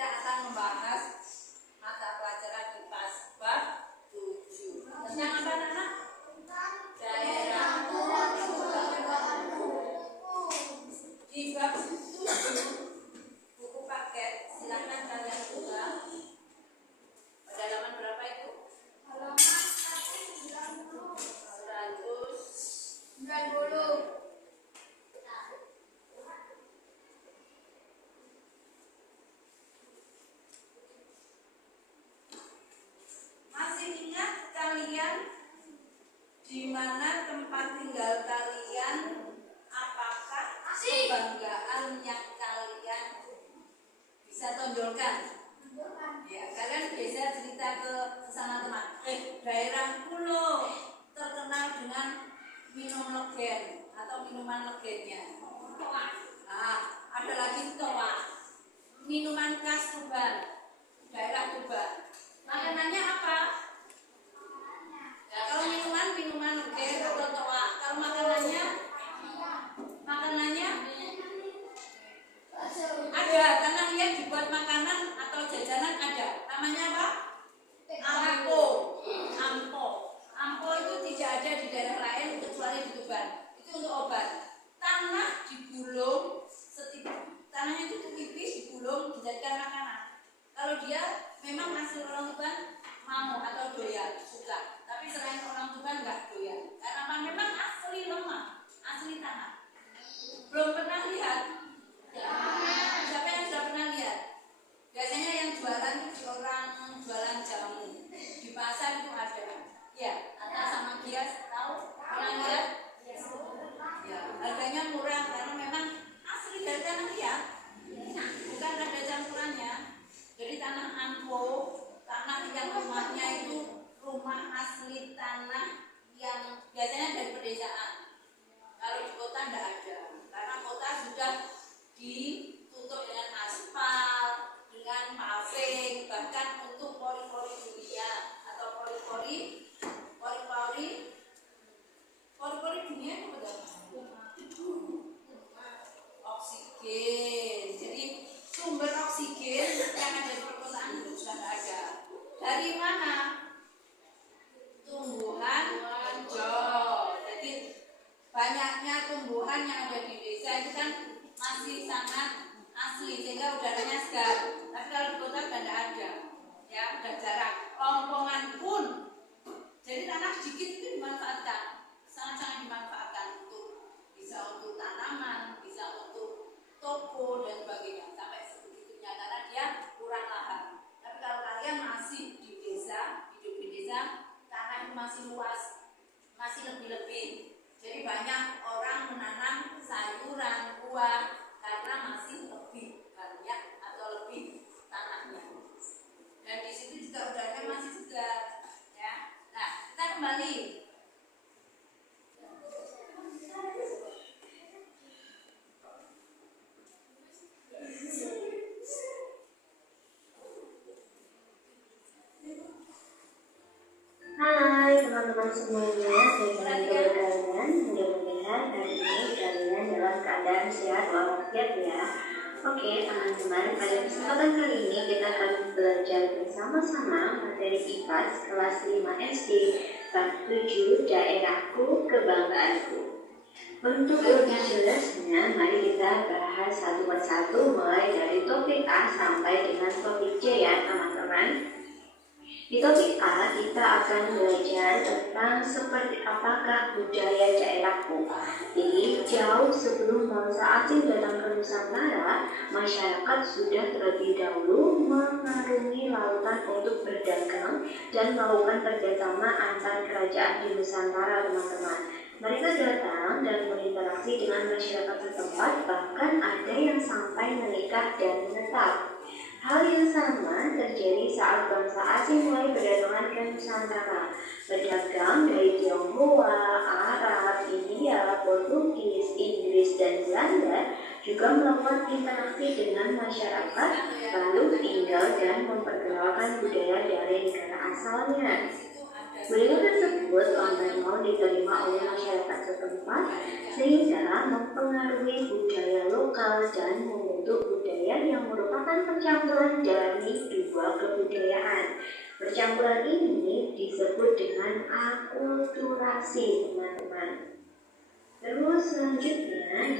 kita akan membahas mata pelajaran IPA bab 7 tentang apa anak? Daerah. Di bab 7 buku paket silakan kalian buka pada halaman berapa itu? Halaman 190. Di mana tempat tinggal kalian? Apakah kebanggaan yang kalian bisa tonjolkan? Ya, kalian bisa cerita ke sesama teman. Daerahku loh terkenal dengan minum legen atau minuman legennya. Nah, ada lagi toa, minuman khas Tuban, daerah Tuban. Makanannya apa? Ya, kalau minuman legen atau toa. Kalau makanannya ada, karena lihat dibuat makanan atau jajanan ada. Namanya apa? Ampo itu tidak ada di daerah lain kecuali di Tuban. Itu untuk obat. Tanah digulung, tanahnya itu tipis digulung dijadikan makanan. Kalau dia memang asli orang Tuban mau atau doyan, suka. Tapi selain orang Tuban nggak doyan. Karena memang asli lemah, asli tanah. Belum pernah lihat? Ya. Siapa yang sudah pernah lihat? Biasanya yang jualan itu orang jualan jamu. Di pasar itu ada. Ya, Ata sama Gias tahu? Pernah lihat? Ya, harganya murah karena memang asli dari tanah liat. Bukan ada campurannya. Jadi tanah ampo, tanah yang rumahnya itu rumah asli tanah yang biasanya dari pedesaan. Kalau di kota tidak ada, karena kota sudah ditutup dengan aspal, dengan paving, bahkan untuk pori-pori dunia atau pori-pori dunia itu oksigen. Jadi sumber oksigen yang ada di perkotaan itu sudah ada. Dari mana? Tumbuhan hijau. Jadi banyaknya tumbuhan yang ada di desa itu kan masih sangat asli sehingga udaranya segar. Tapi kalau di kota sudah tidak ada, ya sudah jarang. Longkongan pun, jadi tanah sedikit itu dimanfaatkan, sangat-sangat dimanfaatkan bisa untuk tanaman, bisa untuk toko dan sebagainya sampai sebegitunya karena dia kurang lahan. Tapi kalau kalian masih di desa, hidup di desa, tanah itu masih luas, masih lebih-lebih. Jadi banyak orang menanam sayuran, buah karena masih lebih banyak atau lebih tanahnya. Dan di situ juga udaranya masih segar, ya. Nah, kita kembali. Hai teman-teman semuanya, bagaimana kabar kalian? Mudah-mudahan hari ini kalian dalam keadaan sehat walafiat ya. Oke teman-teman, pada kesempatan kali ini kita akan belajar bersama-sama materi IPAS kelas 5 SD bab 7 Daerahku Kebanggaanku. Untuk lebih jelasnya, mari kita bahas satu persatu mulai dari topik A sampai dengan topik C ya teman-teman. Di topik A, kita akan belajar tentang seperti apakah budaya daerahku. Jadi, jauh sebelum bangsa asing datang ke Nusantara, masyarakat sudah terlebih dahulu mengarungi lautan untuk berdagang dan melakukan kerjasama antar kerajaan di Nusantara, teman-teman. Mereka datang dan berinteraksi dengan masyarakat setempat, bahkan ada yang sampai menikah dan menetap. Hal yang sama terjadi saat bangsa asing mulai berdatangan ke Nusantara. Pedagang dari Tionghoa, Arab, India, Portugis, Inggris, dan Belanda juga melakukan interaksi dengan masyarakat, lalu tinggal dan memperkenalkan budaya dari negara asalnya. Budaya tersebut mau diterima oleh masyarakat setempat sehingga mempengaruhi budaya lokal dan membentuk budaya yang merupakan percampuran dari dua kebudayaan. Percampuran ini disebut dengan akulturasi, teman-teman. Terus selanjutnya,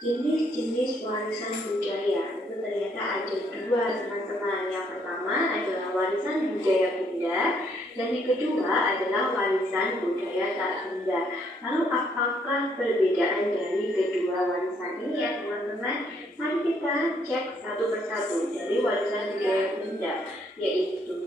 jenis-jenis warisan budaya itu ternyata ada dua, teman-teman. Yang pertama adalah warisan budaya benda dan yang kedua adalah warisan budaya tak benda. Lalu apakah perbedaan dari kedua warisan ini ya teman-teman? Mari kita cek satu persatu. Dari warisan budaya benda, yaitu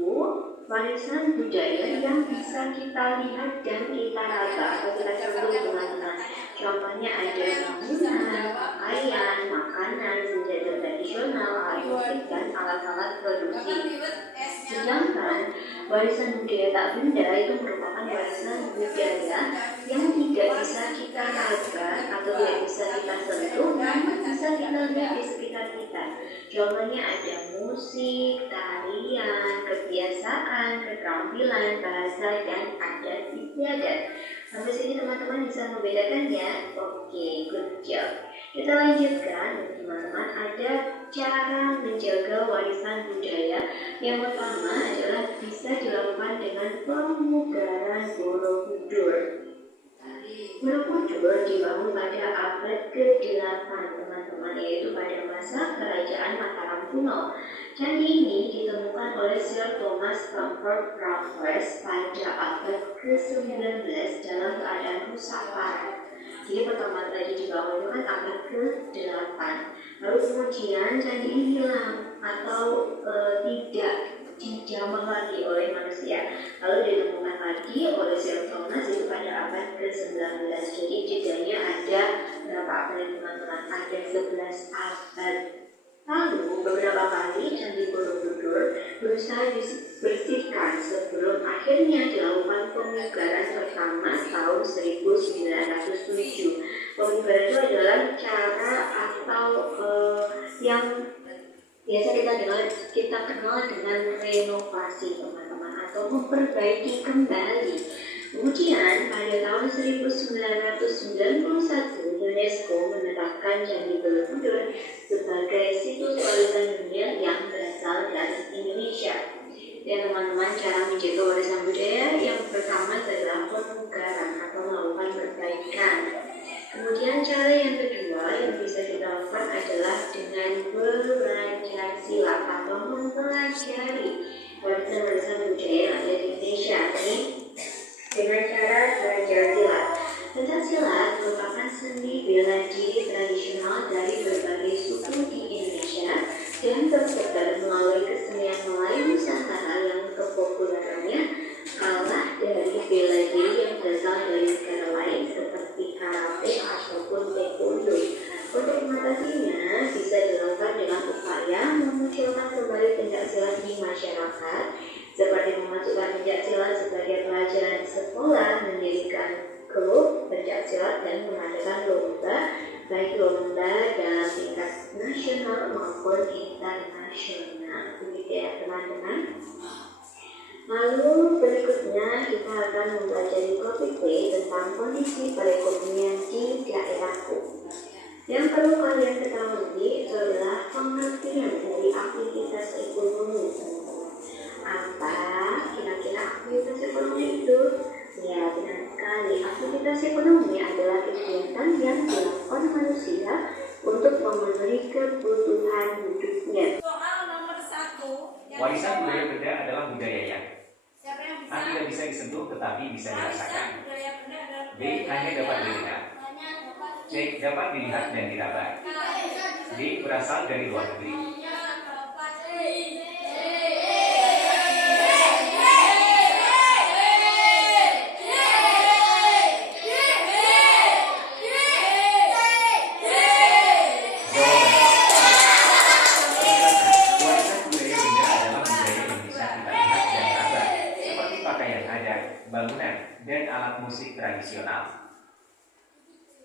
warisan budaya yang bisa kita lihat dan kita raba atau kita sebut teman-teman. Contohnya ada bangunan, pakaian, makanan, senjata tradisional, alat musik, dan alat-alat produksi. Sedangkan warisan budaya tak benda itu merupakan warisan budaya yang tidak bisa kita raba atau tidak bisa kita sentuh, namun bisa kita lihat di sekitar kita. Contohnya ada musik, tarian, kebiasaan, keterampilan, bahasa, dan adat istiadat. Sampai sini teman-teman bisa membedakan ya? Oke, good job. Kita lanjutkan teman-teman. Ada cara menjaga warisan budaya. Yang pertama adalah bisa dilakukan dengan pemugaran Borobudur. Borobudur dibangun pada abad ke-8 teman-teman, yaitu pada masa kerajaan Mataram kuno. Candi ini ditemukan oleh Sir Thomas Stamford Raffles pada abad ke-19 dalam keadaan rusak parah. Jadi pertama tadi dibangun itu kan abad ke-8. Lalu kemudian candi ini hilang atau tidak dijamah lagi oleh manusia. Lalu ditemukan lagi oleh Sir Thomas itu pada abad ke-19. Jadi jedanya ada berapa abad teman-teman? Ada 11 abad. Lalu beberapa kali Candi Borobudur berusaha dibersihkan sebelum akhirnya dilakukan pemugaran pertama tahun 1907. Pemugaran itu adalah cara atau yang biasa kita kenal dengan renovasi teman-teman, atau memperbaiki kembali. Kemudian pada tahun 1991 UNESCO menetapkan Candi Borobudur sebagai situs warisan dunia yang berasal dari Indonesia. Dan teman-teman, cara menjaga warisan budaya yang pertama adalah pemugaran atau melakukan perbaikan. Kemudian cara yang kedua yang bisa kita lakukan adalah dengan belajar silat atau mempelajari warisan-warisan budaya yang ada di Indonesia. Dengan cara belajar silat. Pencak silat merupakan seni bela diri tradisional dari berbagai suku di Indonesia dan tersebar melalui kesenian Melayu Nusantara yang kepopulerannya kalah dari bela diri yang berasal dari negara lain seperti karate ataupun taekwondo. Untuk mengatasinya bisa dilakukan dengan upaya memunculkan kembali pencak silat di masyarakat, seperti memasukkan pencak silat sebagai pelajaran sekolah, mendirikan klub pencak silat dan mengadakan lomba, baik lomba dalam tingkat nasional maupun internasional. Begitu ya teman-teman. Lalu berikutnya kita akan mempelajari topik B tentang kondisi perekonomian di daerahku. Yang perlu kalian ketahui itu adalah pengertian dari aktivitas ekonomi. Apa kira-kira aktivitas ekonomi itu? Ya, benar sekali. Aktivitas ekonomi adalah kegiatan yang dilakukan manusia untuk memenuhi kebutuhan hidupnya. Soal nomor 1. Warisan budaya benda adalah budaya yang Siapa yang bisa? tidak bisa disentuh tetapi bisa dirasakan. Warisan budaya benda adalah B. Hanya dapat dilihat. C. Dapat dilihat dan diraba. D. Berasal dari luar negeri. Bangunan dan alat musik tradisional.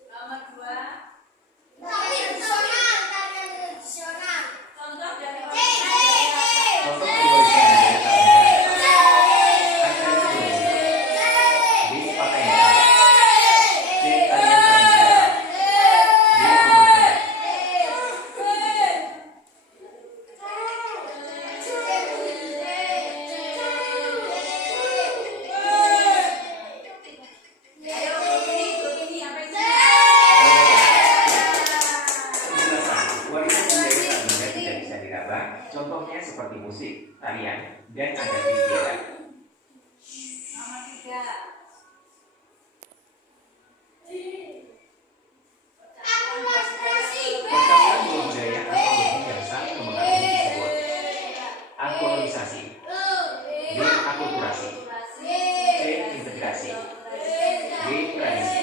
Nomor 2. Contoh dari Contoh dari warisan budaya tak benda. musik, tarian, dan adat istiadat. Nomor 3. Percampuran dua budaya atau lebih yang saling mempengaruhi disebut akolonisasi, B. akulturasi, C. integrasi, D. tradisi.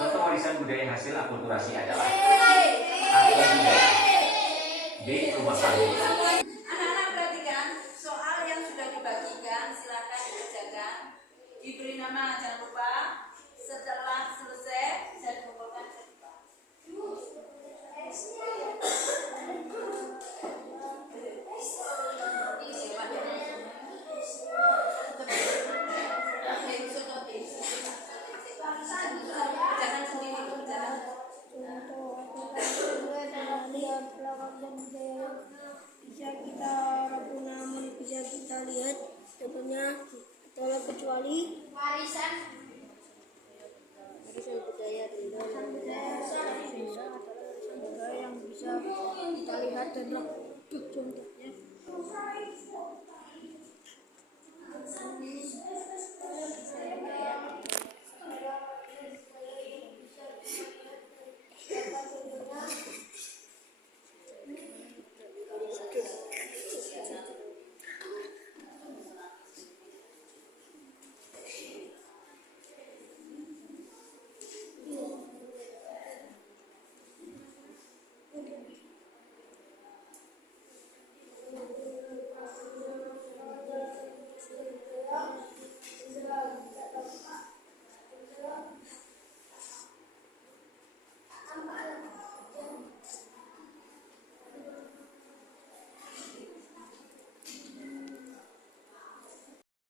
Contoh warisan budaya hasil akulturasi adalah akar budaya, B. rumah panggung. Anak-anak perhatikan soal yang sudah dibagikan, silakan dikerjakan. Diberi nama, jangan lupa. Setelah selesai, bisa dikumpulkan ke depan. Jangan sendiri, jangan. Bisa kita lihat contohnya tolak kecuali warisan budaya warisan budaya yang bisa kita lihat dan lakukan contohnya